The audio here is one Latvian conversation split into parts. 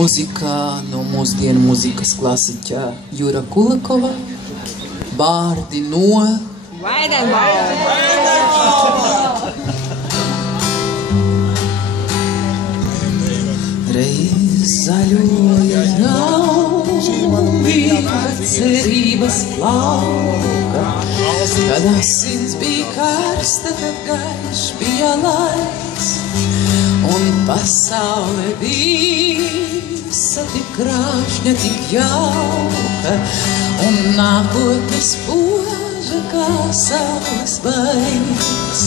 Mūzikā no mūsdienu mūzikas klasiķa Jura Kulakova, vārdi no reiz zaļoja jaunība, cerības plauka, kad asins bija karsta, kad gaišs bija laiks, un pasaule visa tik krāšņa, tik jauka, un nākotne spoža kā saules baigs.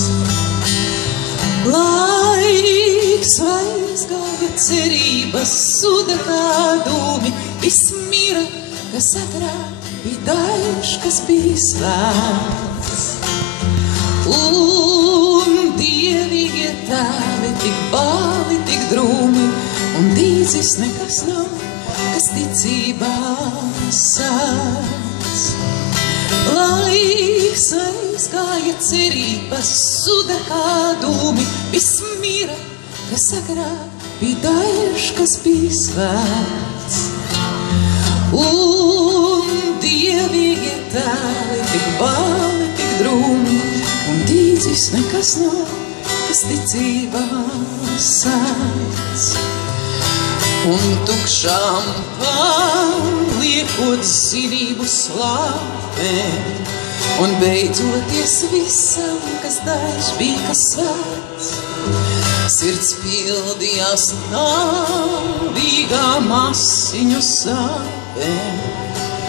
Laiks aizgāja, cerības suda kā dūmi, viss mira, kas agrāk bija daļš, kas bija svēts. Un dievīgie tēvi, tik bāli, tik drūmi, un dīdzis nekas nav, kas ticībā sēdz. Laiks aizgāja, cerības suda kā dūmi, viss mira, kas agrāk bija daļš, kas bija svēts. Un dievīgie tēvi, tik bāli, tik drūmi, un dīdzis nekas nav, kas ticībā sēdz. Un tukšām paliekot zinību slāpēm, un beidzoties visam, kas daļš bija, kas svēts. Sirds pildījās nāvīgām asiņu sāpēm,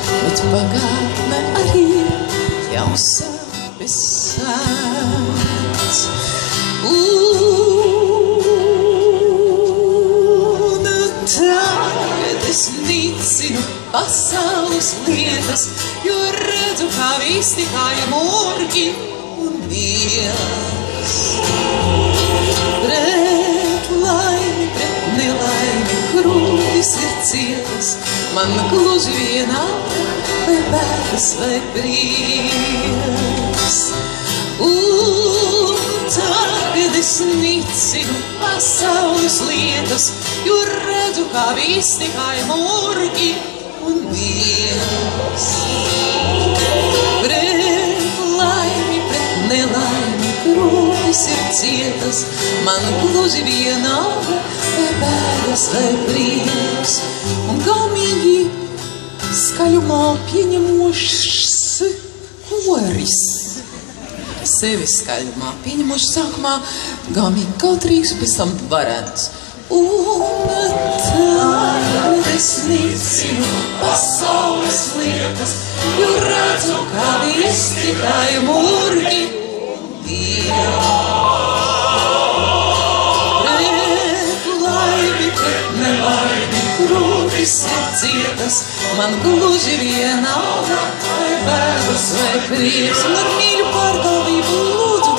bet pagātne arī jau sāpes sēdz. Un tagad es nicinu pasaules lietas, jo redzu, kā viss tikai murgi un vielas. Pret laimi, pret nelaimi, krūtis ir cietas, man gluži vienalga, vai bēdas vai prieks. Un tagad es nicinu pasaules lietas, jo redzu, kā viss tikai murgi un vielas. Pret laimi, pret nelaimi, krūtis ir cietas, man gluži vienalga, vai bēdas vai prieks. Un gaumīgi skaļumā pieņemošs koris, sevi skaļumā pieņemošs sākumā gaumīgi kautrīgs, pēc tam varens. Un tagad es nicinu pasaules lietas, jo redzu, kā viss tikai murgi un vielas. Pret laimi, pret nelaimi, krūtis ir cietas, man gluži vienalga, vai bēdas vai prieks. Un ar mīļu pārgalvību lūdzu,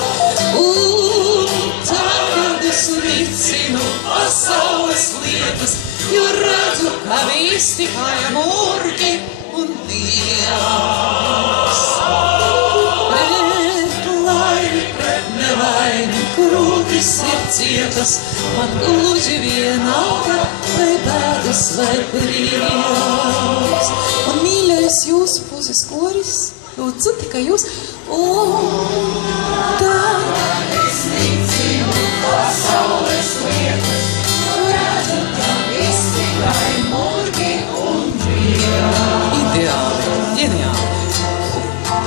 un tagad es nicinu pasaules lietas, jo redzu, kā viss tikai murgi un vielas. Pret laimi, pret nelaimi, krūtis ir cietas, man gluži vienalga, vai bēdas vai prieks. Un mīļais jūsu puses koris, lūdzu tikai jūs. Un tagad es nicinu pasaules lietas, redzu, ka viss tikai murgi un vielas. Ideāli, ģeniāli.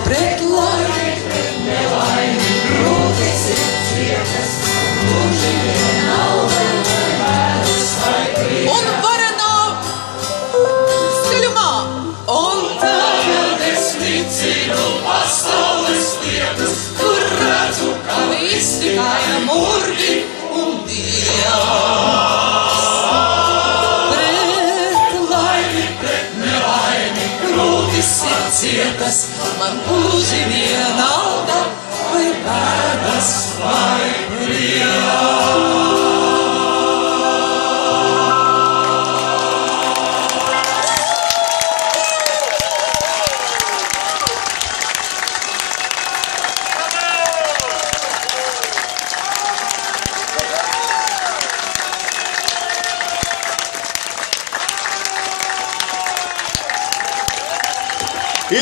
Pret laimi, pret nelaimi, krūtis ir cietas, gluži vienalga, vai bēdas vai prieks. Un varenā skaļumā. Un tagad es nicinu pasaules lietas, kur redzu, ka viss tikai murgi un vielas. Pret laimi, pret nelaimi, krūtis ir cietas, man gluži vienalga, vai bēdas vai prieks.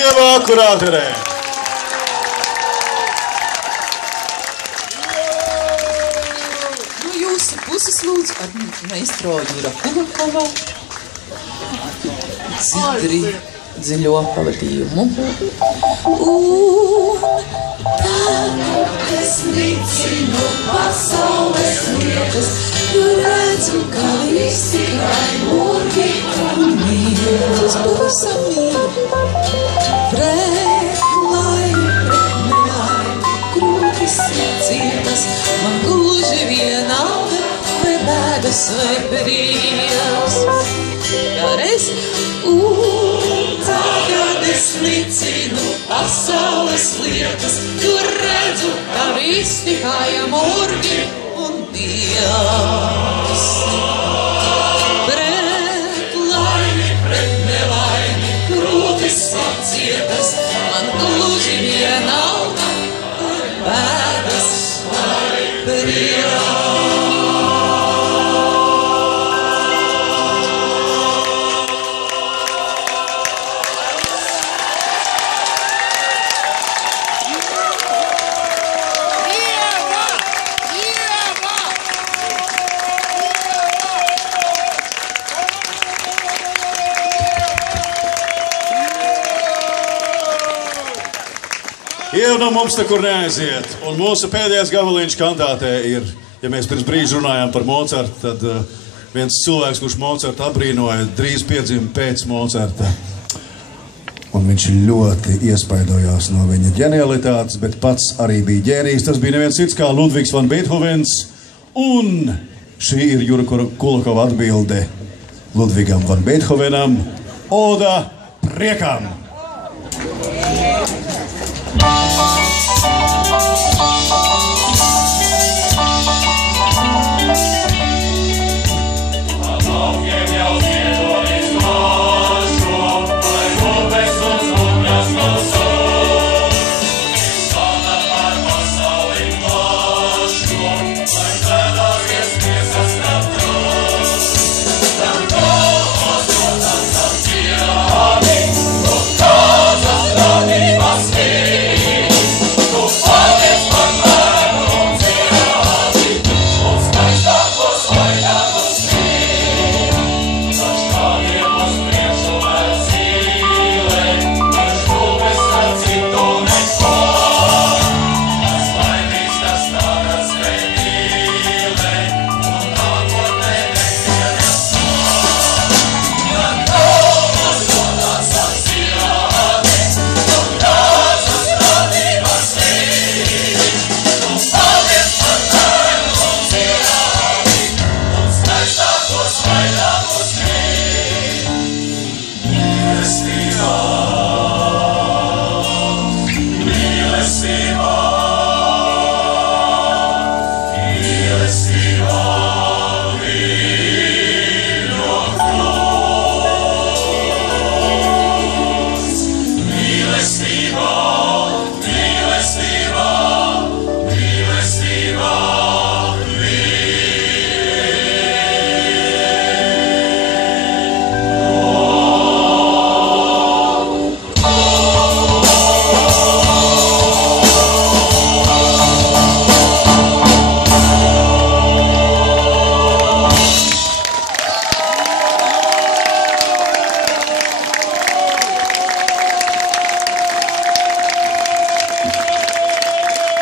Ieva Akurāterē. No jūsu puses lūdzu ar meistro Jura Kulakova dziļo pavadījumu. Es nicinu pasaules lietas, jo redzu, ka viss tikai murgi un mīlas. Pavisam mīlu, pret laimi, pret nelaimi, grūti cietas, man gluži vienalga, vai bēdas vai prieks. Vēlreiz, tagad es nicinu pasaules lietas, jo redzu, ka viss tikai murgi un dievs. Pret laimi, pret nelaimi, grūtis cietas, man gluži vienalga, vai bēdas vai prieks. Ieva no mums nekur neaiziet. Un mūsu pēdējais gabaliņš kantātē ir, ja mēs pirms brīža runājām par Mocartu, tad viens cilvēks, kurš Mocartu abrīnoja, drīz piedzima pēc Mocarta. Un viņš ļoti iespaidojās no viņa ģenialitātes, bet pats arī bija ģēnijs. Tas bija neviens cits kā Ludvigs van Beethovens. Un šī ir Jura Kulakova atbilde Ludvigam van Beethovenam. Oda priekam!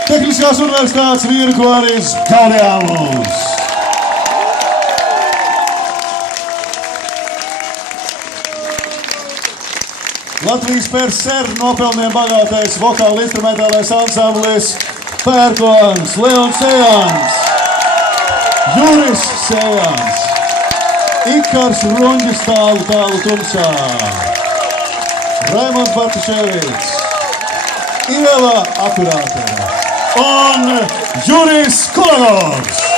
Tehniskās universitātes vīru koris Gaudiālus. Latvijas PSR nopelniem bagātais vokāla instrumentālais ansamblis Pērkons, Leons Sejans, Juris Sejans, Ikars Runģis tālu tālu tumsā, Raimonds Bartaševics, Ieva Akurāterē un Juris Kulakovs.